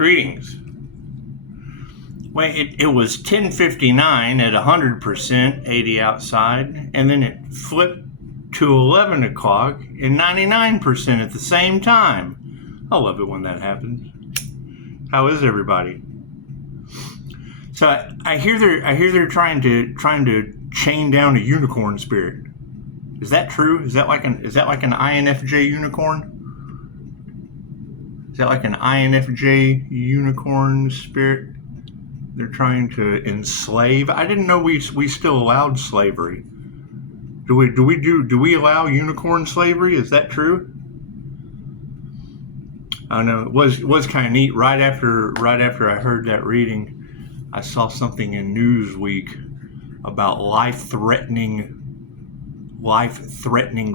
Greetings. Well, it was 10:59 at 100%, 80 outside, and then it flipped to 11 o'clock and 99% at the same time. I love it when that happens. How is everybody? So I hear they're trying to chain down a unicorn spirit. Is that true? Is that like an INFJ unicorn? Is that like an INFJ unicorn spirit? They're trying to enslave. I didn't know we still allowed slavery. Do we allow unicorn slavery? Is that true? I don't know. It was kind of neat. Right after I heard that reading, I saw something in Newsweek about life-threatening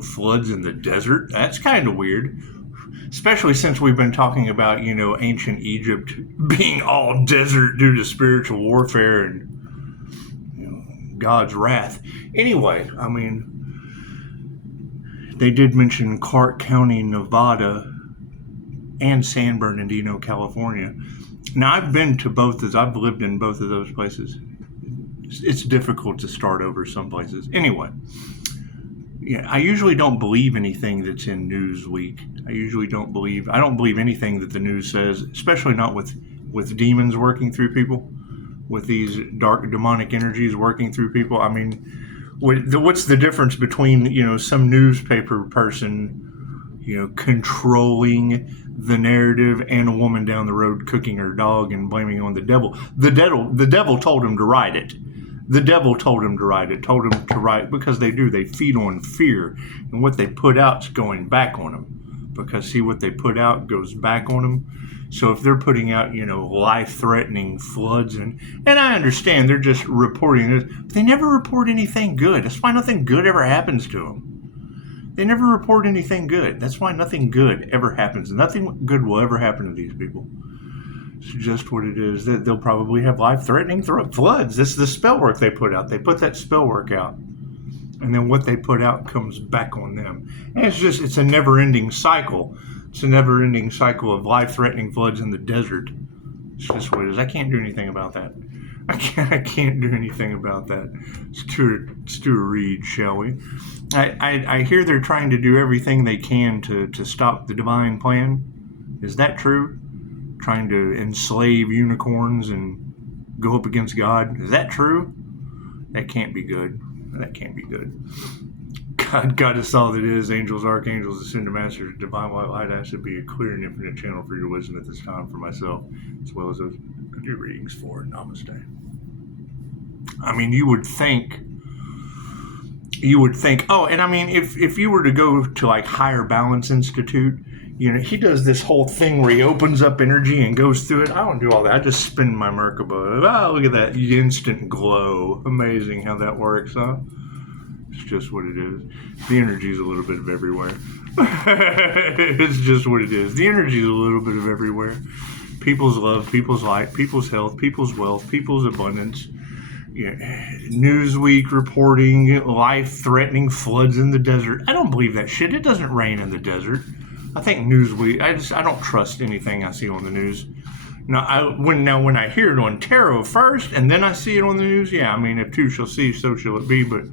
floods in the desert. That's kind of weird. Especially since we've been talking about, ancient Egypt being all desert due to spiritual warfare and God's wrath. Anyway, I mean, they did mention Clark County, Nevada, and San Bernardino, California. Now, I've been to both of those. I've lived in both of those places. It's difficult to start over some places. Anyway. Yeah, I usually don't believe anything that's in Newsweek. I don't believe anything that the news says, especially not with demons working through people, with these dark demonic energies working through people. I mean, what's the difference between, some newspaper person, controlling the narrative and a woman down the road cooking her dog and blaming it on the devil? The devil told him to write it. The devil told him to write it, because they feed on fear, and what they put out's going back on them, because see, what they put out goes back on them. So if they're putting out, life-threatening floods, and I understand they're just reporting this, but they never report anything good. That's why nothing good ever happens to them. They never report anything good. That's why nothing good ever happens. Nothing good will ever happen to these people. It's just what it is. They'll probably have life-threatening floods. This is the spell work they put out. They put that spell work out, and then what they put out comes back on them. And it's a never-ending cycle. It's a never-ending cycle of life-threatening floods in the desert. It's just what it is. I can't do anything about that. I can't do anything about that. Let's do a read, shall we? I hear they're trying to do everything they can to stop the divine plan. Is that true? Trying to enslave unicorns and go up against God. Is that true? That can't be good. That can't be good. God is all that is. Angels, archangels, ascended masters, divine white light. I should be a clear and infinite channel for your wisdom at this time for myself, as well as those I do readings for. Namaste. I mean, you would think, oh, and I mean, if you were to go to like Higher Balance Institute, he does this whole thing where he opens up energy and goes through it. I don't do all that. I just spin my Merkaba. Oh, look at that instant glow. Amazing how that works, huh? It's just what it is. The energy's a little bit of everywhere. It's just what it is. The energy's a little bit of everywhere. People's love, people's light, people's health, people's wealth, people's abundance. Newsweek reporting life-threatening floods in the desert. I don't believe that shit. It doesn't rain in the desert. I think Newsweek, I don't trust anything I see on the news. Now, when I hear it on tarot first, and then I see it on the news, yeah, I mean, if two shall see, so shall it be. But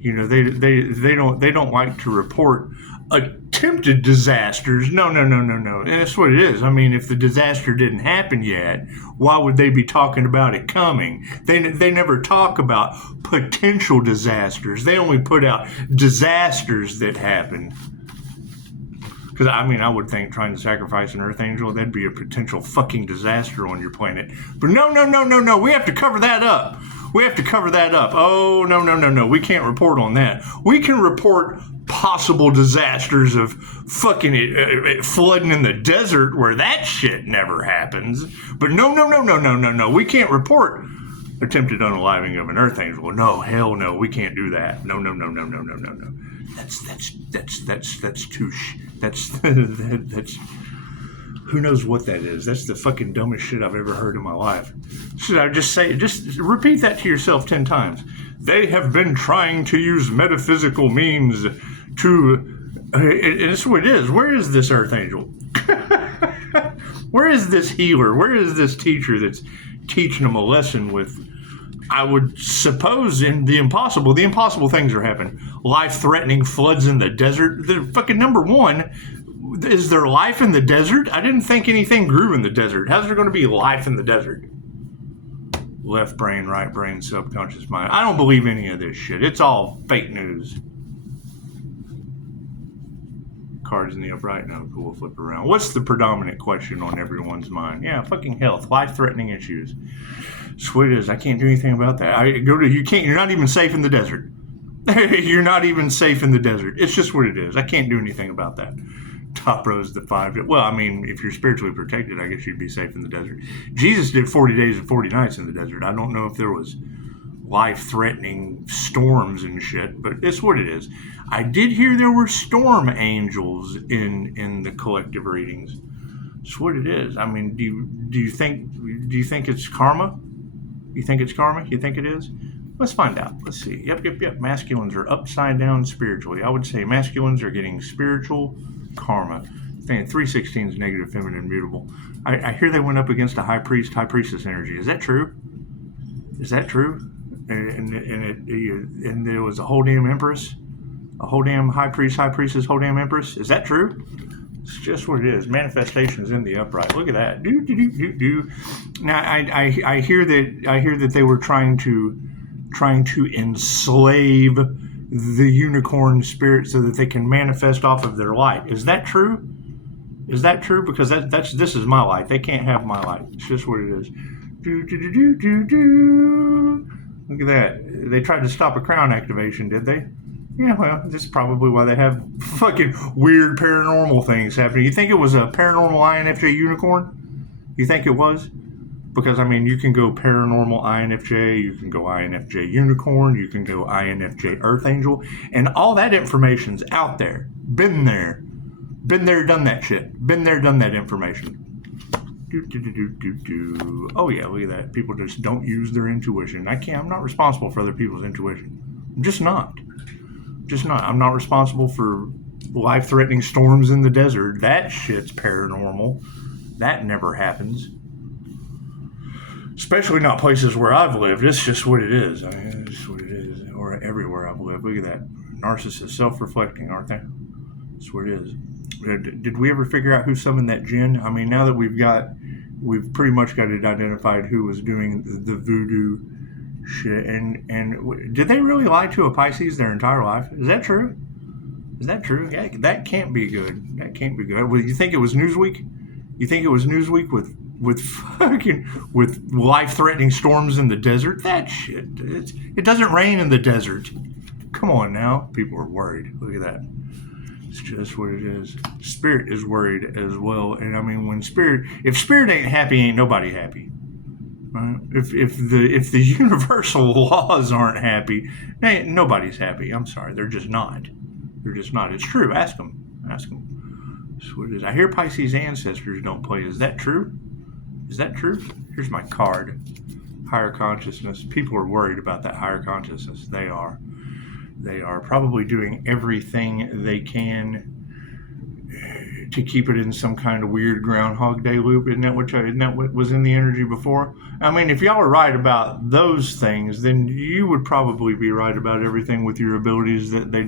they don't like to report attempted disasters. No, and that's what it is. I mean, if the disaster didn't happen yet, why would they be talking about it coming? They never talk about potential disasters. They only put out disasters that happened. Because, I mean, I would think trying to sacrifice an earth angel, that'd be a potential fucking disaster on your planet. But no. We have to cover that up. Oh, no. We can't report on that. We can report possible disasters of fucking flooding in the desert where that shit never happens. But no. We can't report attempted unaliving of an earth angel. No, hell no. We can't do that. No. That's who knows what that is. That's the fucking dumbest shit I've ever heard in my life. Should I just repeat that to yourself 10 times? They have been trying to use metaphysical means to, and it's what it is. Where is this earth angel? Where is this healer? Where is this teacher that's teaching them a lesson with, I would suppose, in the impossible things are happening. Life-threatening floods in the desert. The fucking number one, is there life in the desert? I didn't think anything grew in the desert. How's there going to be life in the desert? Left brain, right brain, subconscious mind. I don't believe any of this shit. It's all fake news. Cards in the upright. No, cool. Flip around. What's the predominant question on everyone's mind? Yeah, fucking health, life-threatening issues. Sweet as I can't do anything about that. You're not even safe in the desert. You're not even safe in the desert. It's just what it is. I can't do anything about that. Top row's the 5. Well, I mean, if you're spiritually protected, I guess you'd be safe in the desert. Jesus did 40 days and 40 nights in the desert. I don't know if there was life-threatening storms and shit, but it's what it is. I did hear there were storm angels in the collective readings. It's what it is. I mean, do you think it's karma? You think it's karma? You think it is? Let's find out. Let's see. Yep. Masculines are upside down spiritually. I would say masculines are getting spiritual karma. 316 is negative, feminine, mutable. I hear they went up against a high priest, high priestess energy. Is that true? Is that true? And there was a whole damn empress, a whole damn high priest, high priestess, whole damn empress. Is that true? It's just what it is. Manifestations in the upright. Look at that. Do. Now I hear that they were trying to enslave the unicorn spirit so that they can manifest off of their light. Is that true? Is that true? Because this is my light. They can't have my light. It's just what it is. Look at that. They tried to stop a crown activation, did they? Yeah, well, this is probably why they have fucking weird paranormal things happening. You think it was a paranormal INFJ unicorn? You think it was? Because, I mean, you can go paranormal INFJ, you can go INFJ unicorn, you can go INFJ Earth Angel, and all that information's out there. Been there, done that shit. Been there, done that information. Oh, yeah, look at that. People just don't use their intuition. I'm not responsible for other people's intuition. I'm just not. I'm not responsible for life-threatening storms in the desert. That shit's paranormal. That never happens. Especially not places where I've lived. It's just what it is. I mean, it's just what it is. Or everywhere I've lived. Look at that. Narcissists, self-reflecting, aren't they? That's what it is. Did we ever figure out who summoned that djinn? I mean, now that we've pretty much got it identified who was doing the voodoo shit. And did they really lie to a Pisces their entire life? Is that true? Is that true? Yeah, that can't be good. That can't be good. Well, you think it was Newsweek? You think it was Newsweek with life-threatening storms in the desert? That shit. It doesn't rain in the desert. Come on now. People are worried. Look at that. It's just what it is. Spirit is worried as well. And I mean, if spirit ain't happy, ain't nobody happy. Right? If the universal laws aren't happy, nobody's happy. I'm sorry. They're just not. They're just not. It's true. Ask them. That's what it is. I hear Pisces ancestors don't play. Is that true? Is that true? Here's my card. Higher consciousness. People are worried about that higher consciousness. They are. They are probably doing everything they can to keep it in some kind of weird Groundhog Day loop. Isn't that what was in the energy before? I mean, if y'all are right about those things, then you would probably be right about everything with your abilities that they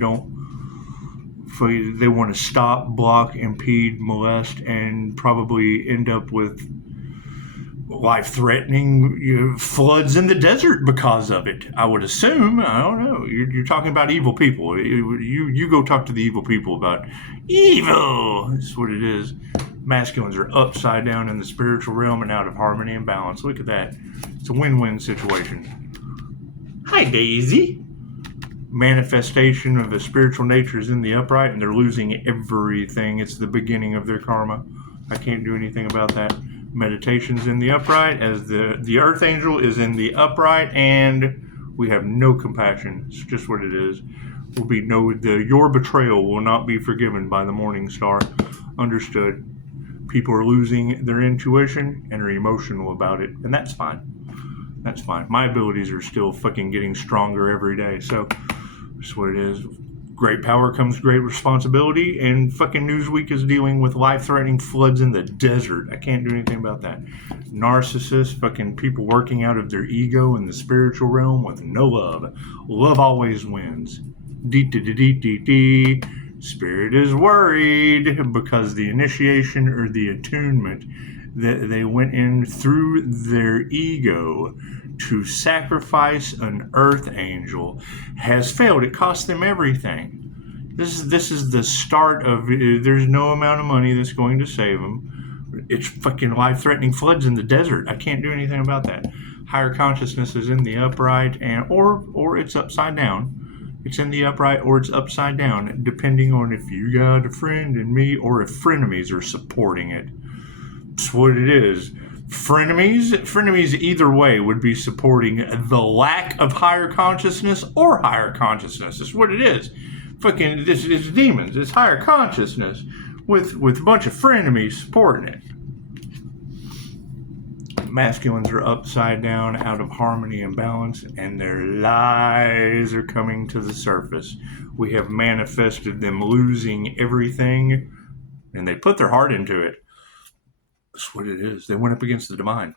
want to stop, block, impede, molest, and probably end up with life-threatening floods in the desert because of it. I would assume. I don't know. You're talking about evil people. You go talk to the evil people about evil. That's what it is. Masculines are upside down in the spiritual realm and out of harmony and balance. Look at that. It's a win-win situation. Hi, Daisy. Manifestation of the spiritual nature is in the upright, and they're losing everything. It's the beginning of their karma. I can't do anything about that. Meditation's in the upright, as the Earth Angel is in the upright, and we have no compassion. It's just what it is. Your betrayal will not be forgiven by the morning star. Understood. People are losing their intuition and are emotional about it, and that's fine. That's fine. My abilities are still fucking getting stronger every day, so that's what it is. Great power comes great responsibility, and fucking Newsweek is dealing with life-threatening floods in the desert. I can't do anything about that. Narcissists, fucking people working out of their ego in the spiritual realm with no love. Love always wins. Dee. Spirit is worried because the initiation or the attunement that they went in through their ego to sacrifice an earth angel has failed. It cost them everything. This is the start of, there's no amount of money that's going to save them. It's fucking life-threatening floods in the desert. I can't do anything about that. Higher consciousness is in the upright, and or it's upside down. It's in the upright or it's upside down, depending on if you got a friend in me or if frenemies are supporting it. That's what it is. Frenemies either way would be supporting the lack of higher consciousness or higher consciousness. That's what it is. Fucking, it's demons. It's higher consciousness with a bunch of frenemies supporting it. Masculines are upside down, out of harmony and balance, and their lies are coming to the surface. We have manifested them losing everything, and they put their heart into it. That's what it is. They went up against the divine.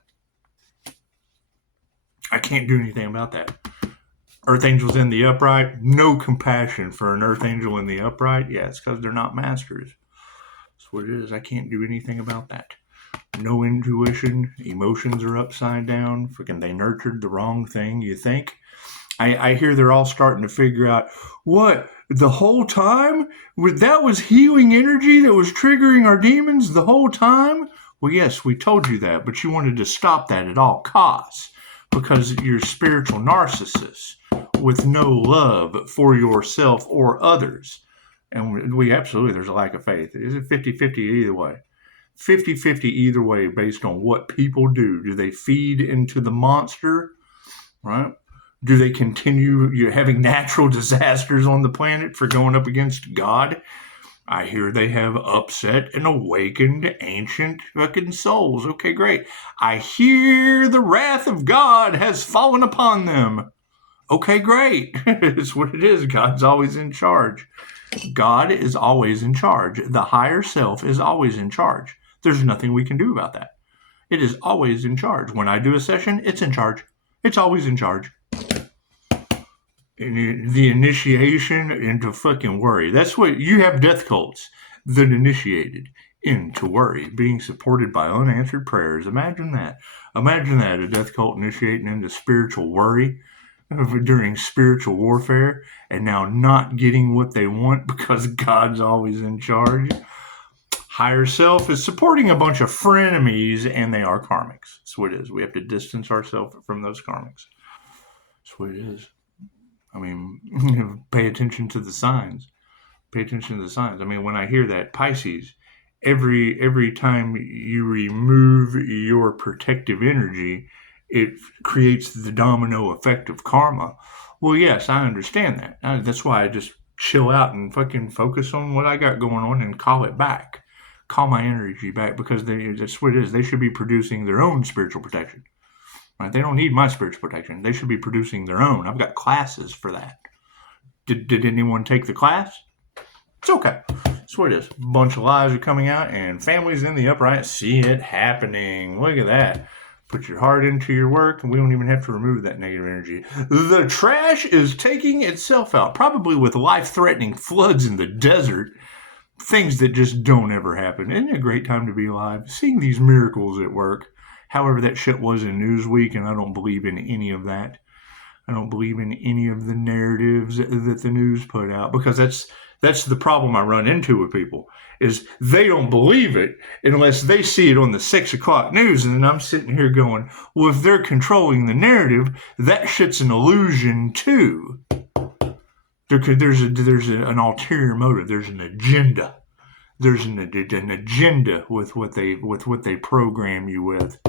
I can't do anything about that. Earth angels in the upright, no compassion for an earth angel in the upright. Yeah, it's because they're not masters. That's what it is. I can't do anything about that. No intuition. Emotions are upside down. Freaking, they nurtured the wrong thing, you think? I hear they're all starting to figure out, what, the whole time? That was healing energy that was triggering our demons the whole time? Well, yes, we told you that, but you wanted to stop that at all costs because you're spiritual narcissists with no love for yourself or others. And we absolutely, there's a lack of faith. Is it 50-50 either way? 50-50 either way based on what people do. Do they feed into the monster, right? Do they continue having natural disasters on the planet for going up against God? I hear they have upset and awakened ancient fucking souls. Okay, great. I hear the wrath of God has fallen upon them. Okay, great. It's what it is. God's always in charge. God is always in charge. The higher self is always in charge. There's nothing we can do about that. It is always in charge. When I do a session, it's in charge. It's always in charge. The initiation into fucking worry. That's what you have, death cults that initiated into worry, being supported by unanswered prayers. Imagine that. Imagine that, a death cult initiating into spiritual worry during spiritual warfare and now not getting what they want because God's always in charge. Higher self is supporting a bunch of frenemies, and they are karmics. That's what it is. We have to distance ourselves from those karmics. That's what it is. I mean, pay attention to the signs. Pay attention to the signs. I mean, when I hear that, Pisces, every time you remove your protective energy, it creates the domino effect of karma. Well, yes, I understand that. That's why I just chill out and fucking focus on what I got going on and call it back. Call my energy back, because that's what it is. They should be producing their own spiritual protection. Right? They don't need my spiritual protection. They should be producing their own. I've got classes for that. Did anyone take the class? It's okay. That's what it is. A bunch of lies are coming out, and families in the upright see it happening. Look at that. Put your heart into your work, and we don't even have to remove that negative energy. The trash is taking itself out, probably with life-threatening floods in the desert. Things that just don't ever happen. Isn't it a great time to be alive? Seeing these miracles at work. However, that shit was in Newsweek, and I don't believe in any of that. I don't believe in any of the narratives that the news put out, because that's the problem I run into with people, is they don't believe it unless they see it on the 6 o'clock news, and then I'm sitting here going, well, if they're controlling the narrative, that shit's an illusion too. There's an ulterior motive. There's an agenda. There's an agenda with what they program you with.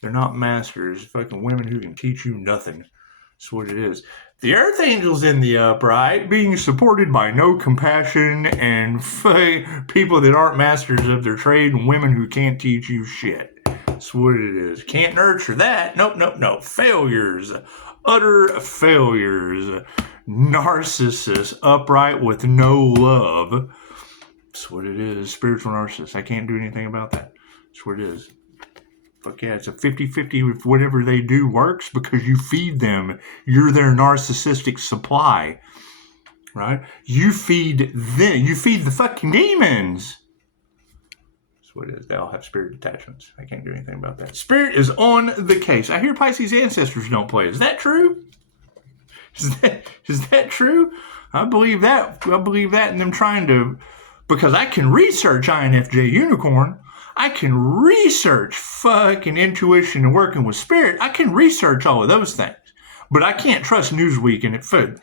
They're not masters. Fucking women who can teach you nothing. That's what it is. The earth angels in the upright, being supported by no compassion and people that aren't masters of their trade, and women who can't teach you shit. That's what it is. Can't nurture that. Nope. Failures. Utter failures. narcissist, upright with no love. That's what it is. Spiritual narcissist. I can't do anything about that. That's what it is. Fuck yeah, it's a 50-50 if whatever they do works because you feed them. You're their narcissistic supply. Right? You feed them. You feed the fucking demons. That's what it is. They all have spirit attachments. I can't do anything about that. Spirit is on the case. I hear Pisces ancestors don't play. Is that true? Is that true? I believe that. I believe that in them trying to... Because I can research INFJ Unicorn. I can research fucking intuition and working with spirit. I can research all of those things. But I can't trust Newsweek and it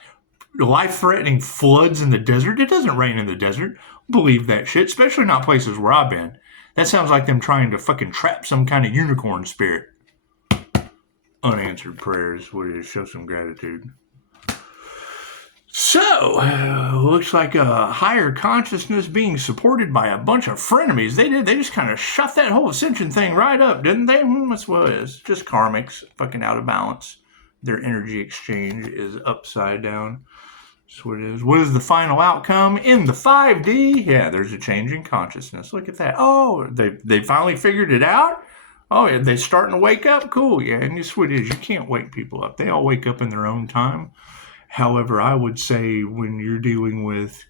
life-threatening floods in the desert. It doesn't rain in the desert. Believe that shit, especially not places where I've been. That sounds like them trying to fucking trap some kind of unicorn spirit. Unanswered prayers. What it is, show some gratitude. So, looks like a higher consciousness being supported by a bunch of frenemies. They just kind of shot that whole ascension thing right up, didn't they? That's what it is. Just karmics, fucking out of balance. Their energy exchange is upside down. That's what it is. What is the final outcome in the 5D? Yeah, there's a change in consciousness. Look at that. Oh, they finally figured it out? Oh, yeah, they're starting to wake up? Cool, yeah. And that's what it is. You can't wake people up. They all wake up in their own time. However, I would say when you're dealing with,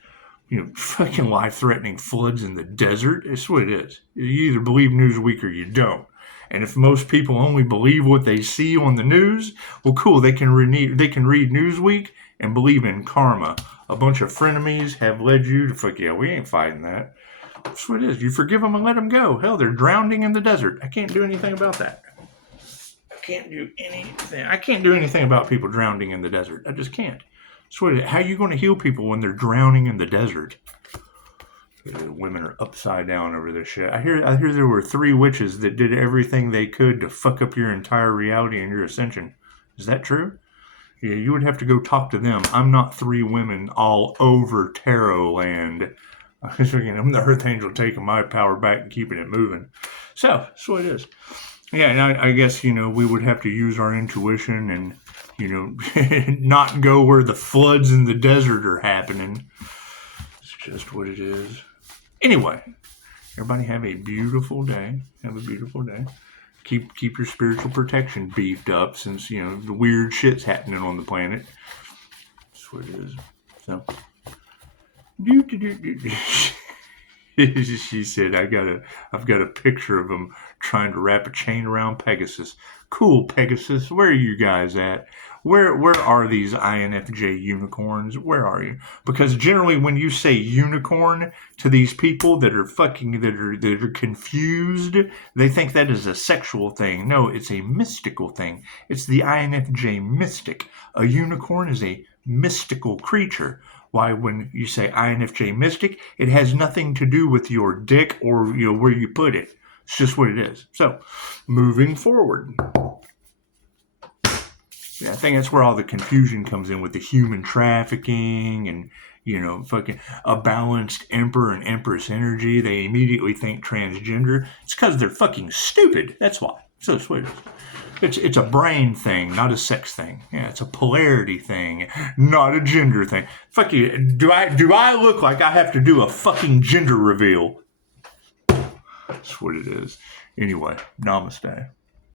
fucking life-threatening floods in the desert, it's what it is. You either believe Newsweek or you don't. And if most people only believe what they see on the news, well, cool, they can read Newsweek and believe in karma. A bunch of frenemies have led you to, fuck yeah, we ain't fighting that. That's what it is. You forgive them and let them go. Hell, they're drowning in the desert. I can't do anything about that. I can't do anything about people drowning in the desert. I just can't. So how are you going to heal people when they're drowning in the desert? Women are upside down over this shit. I hear there were 3 witches that did everything they could to fuck up your entire reality and your ascension. Is that true? Yeah, you would have to go talk to them. I'm not 3 women all over tarot land. I'm the Earth Angel taking my power back and keeping it moving. So, that's what it is. Yeah, and I guess, we would have to use our intuition and, not go where the floods in the desert are happening. It's just what it is. Anyway, everybody have a beautiful day. Have a beautiful day. Keep your spiritual protection beefed up since, the weird shit's happening on the planet. That's what it is. So, she said, I've got a picture of him trying to wrap a chain around Pegasus. Cool, Pegasus. Where are you guys at? Where are these INFJ unicorns? Where are you? Because generally when you say unicorn to these people that are confused, they think that is a sexual thing. No, it's a mystical thing. It's the INFJ mystic. A unicorn is a mystical creature. Why, when you say INFJ mystic, it has nothing to do with your dick or where you put it. It's just what it is. So, moving forward. Yeah, I think that's where all the confusion comes in with the human trafficking and, fucking a balanced Emperor and Empress energy. They immediately think transgender. It's because they're fucking stupid. That's why. So that's what it is. It's a brain thing, not a sex thing. Yeah, it's a polarity thing, not a gender thing. Fuck you. Do I look like I have to do a fucking gender reveal? That's what it is. Anyway, namaste.